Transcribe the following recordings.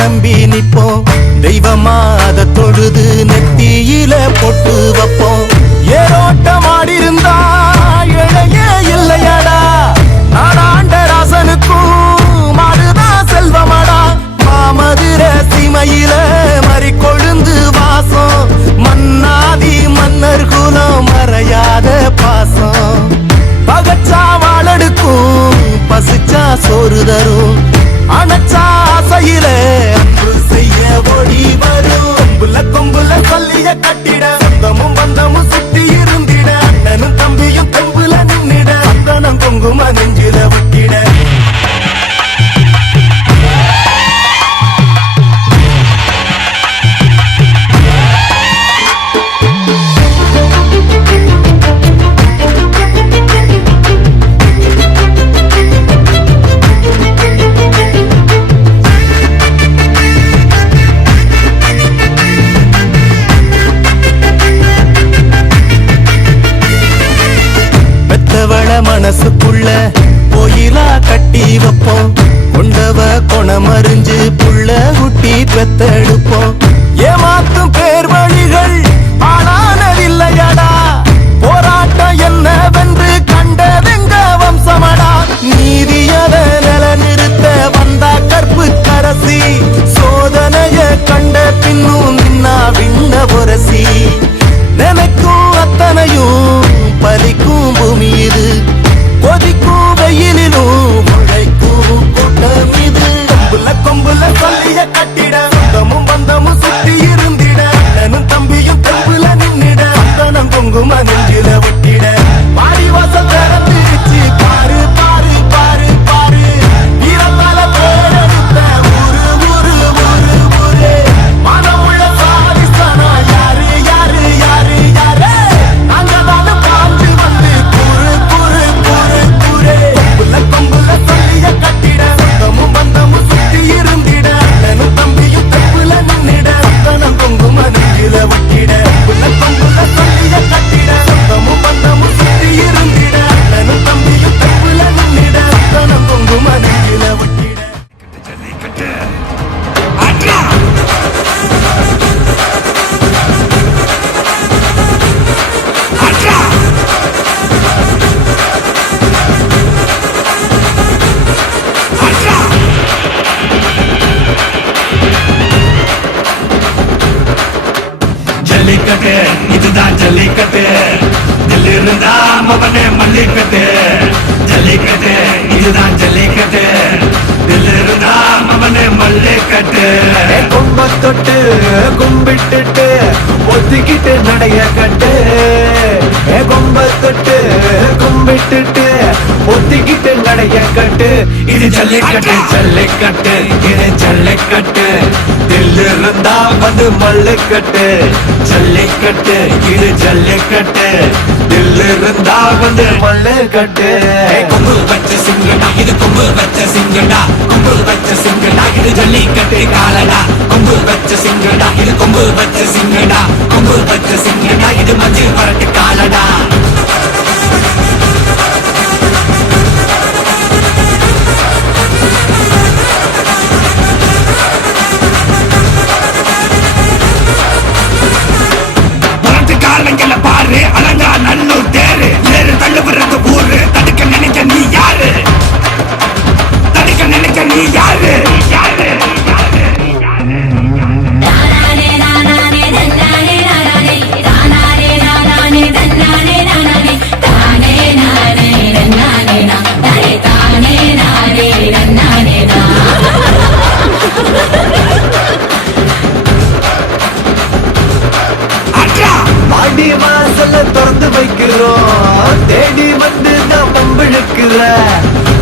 நம்பி நிப்போம் தெய்வமா அத தொழுது நெத்தியில பொட்டு வைப்போம் ஏரோட்டம் ஆடி இருந்தா இழையே இல்லையடா நாடாண்ட ராசனுக்கும் மாடுதான் செல்வமடா மாமதுர சீமையில மறி கொழுந்து வாசம் மன்னாதி மன்னர் குலம் மறையாத பாசம் பகச்சா வாழடுக்கும் பசிச்சா சோறு தரும் அனச்சா ஆசையில அன்பு செய்ய ஓடி வரும் கொம்புல சொல்லிய கட்டிட சொந்தமும் பந்தமும் சுத்தி இருந்திட அண்ணனும் தம்பியும் கொம்புல நின்னிட அந்தனம் கொங்குமா நெஞ்சில விட்டிட மனசுக்குள்ள கோயிலா கட்டி வைப்போம் கொண்டவ கொணமறிஞ்சு புள்ள குட்டி பெத்தெடுப்போம் ஏமாத்தும் பேர் வழிகள் ஆனானதில்லையடா போராட்டம் என்னவென்று கண்டதெங்க வம்சமடா நீதியத நிலநிறுத்த வந்தா கற்பு கரசி சோதனைய கண்ட பின்னும் நின்னா விண்ண பொரசி நினைக்கும் அத்தனையும் பலிக்கும் பூமி இது கொதிக்கும் வெயிலிலும் உழைக்கும் கூட்டம் இது கொம்புல சொல்லிய கட்டிட சொந்தமும் வந்த ஜல்லிக்கட்டு ஜல்லிக்கட்டு இதுதான் ஜல்லிக்கட்டு தில்லிருந்தா அவனே மல்லிக்கட்டு கொம்ப தொட்டு கும்பிட்டுட்டு ஒத்திக்கிட்டு நடைய கட்டு கொம்ப தொட்டு கும்பிட்டுட்டு ஒத்திக்கிட்டு நடைய கட்டு இது ஜல்லிக்கட்டு ஜல்லிக்கட்டு இது ஜல்லிக்கட்டு தில்லிருந்தா வந்து மல்லுக்கட்டு ஜல்லிக்கட்டு இது ஜல்லிக்கட்டு தில்லிருந்தா வந்து மல்லுக்கட்டு கொம்பு வச்ச சிங்கடா இது கொம்பு வச்ச சிங்கடா கொம்பு வச்ச சிங்கடா இது ஜல்லிக்கட்டு காலடா கொம்பு வச்ச சிங்கடா இது கொம்பு வச்ச சிங்கடா கொம்பு வச்ச சிங்கடா இது மஞ்சு வரட்டு காலடா காலங்கள பாரு அலங்கா நல்லூர் தேரு ஏறு தள்ளுபுறது ஊரு தடுக்க நினைக்க நீ யாரு தடுக்க நினைக்க நீ யாரு யாரு பாடி வாசல திறந்து வைக்கிறோம் தேடி வந்து நான் பம்பிழுக்கிற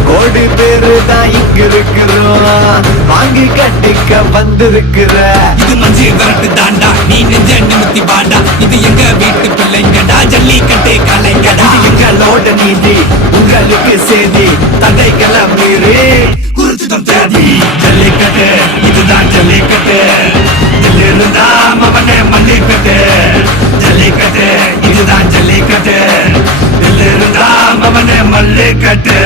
கோடி பேரு தான் இங்க இருக்கிறோம் வாங்கி கட்டிக்க வந்திருக்கிற இது மஞ்சு விரட்டு தாண்டா நீ நெஞ்ச நிமித்தி பாண்டா இது எங்க வீட்டு பிள்ளைங்கடா ஜல்லிக்கட்டு கலைங்கடா எங்களோட நீதி உங்களுக்கு செய்தி தடைகளை மீறி குறிச்சிடம் தேதி ஜல்லிக்கட்டு இதுதான் ஜல்லிக்கட்டு இதிலிருந்தா அவனே மல்லிக்கட்டு ஜல்லிக்கட்டு இதுதான் ஜல்லிக்கட்டு இதிலிருந்தா அவனே மல்லிக்கட்டு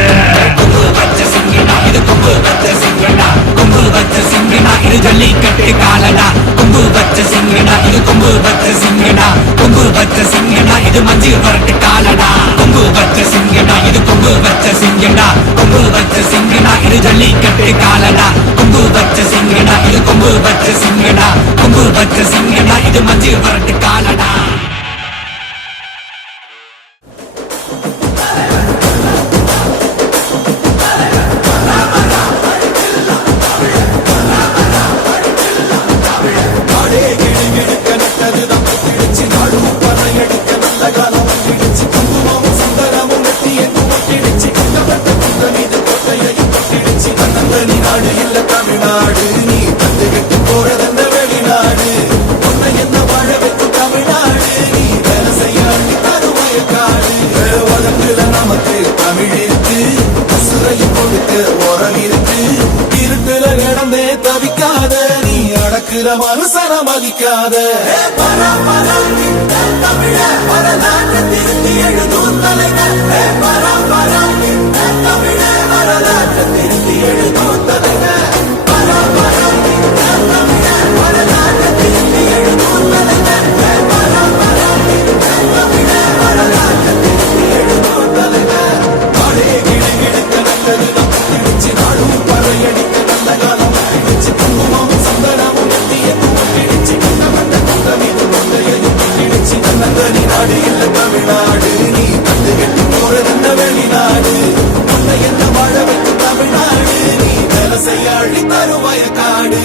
கொம்பு வச்ச சிங்கடா இது கொம்பு வச்ச சிங்கடா கொம்பு வச்ச சிங்கடா இது ஜல்லிக்கட்டு காலடா கொம்பு வச்ச சிங்கடா இது கொம்பு வச்ச சிங்கடா கொம்பு வச்ச சிங்கடா இது மஞ்சு வரட்டு காலடா கொம்பு வச்ச சிங்கடா இது கொம்பு வச்ச சிங்கடா கொம்பு வச்ச சிங்கடா இது ஜல்லிக்கட்டு காலடா கொம்பு வச்ச சிங்கடா இது கொம்பு வச்ச சிங்கடா கொம்பு வச்ச சிங்கடா இது மஞ்சு வரட்டு காலடா மனுசன மதிக்காத தமிழ வரலாற்று திருத்தி எழுதும் தலைவர் தமிழ வரலாற்று திருத்தி எழுதும் தலைவர் தமிழ வரலாற்று திருத்தி எழுதும் தலைவர் தமிழ வரலாற்று திருத்தி எழுதும் தலைவர் நாடே கிழக்கிழக்க நல்லது நம்ம நாடும் பறையடிக்க நல்ல காலம் குங்குமம் சந்தனமும் நாடு இல்ல தமிழ்நாடு நீ தந்து கட்டி போறதென்ன வெளிநாடு உன்னை என்ன வாழ வைக்கும் தமிழ்நாடு நீ வேலை செய்ய அள்ளி தரும் வயக்காடு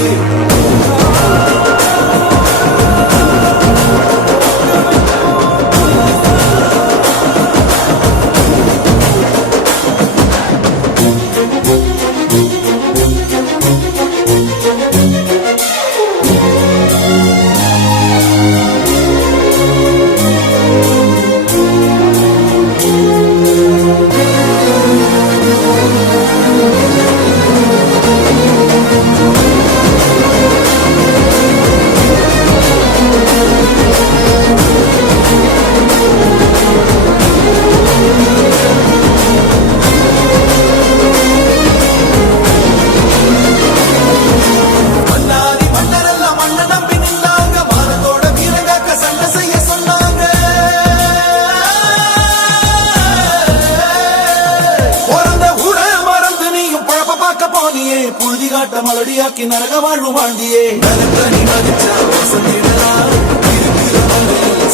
புழுதி காட்ட மலடியாக்கி நரக வாழ்வு வாழ்ந்தியே நலக்கணி மதிச்சா வசந்திடலாம் இருக்கிற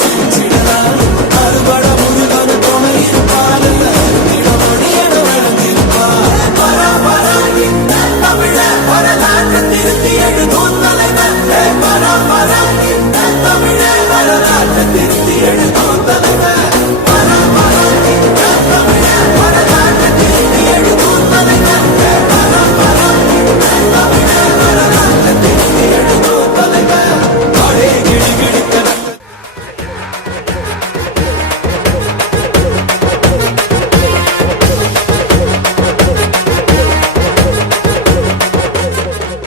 சிரிச்சிடலாம் அறுபட முருகன துணை இருப்பால் எழுதும் தலைவன் பரா பரா இந்த தமிழே வரலாறு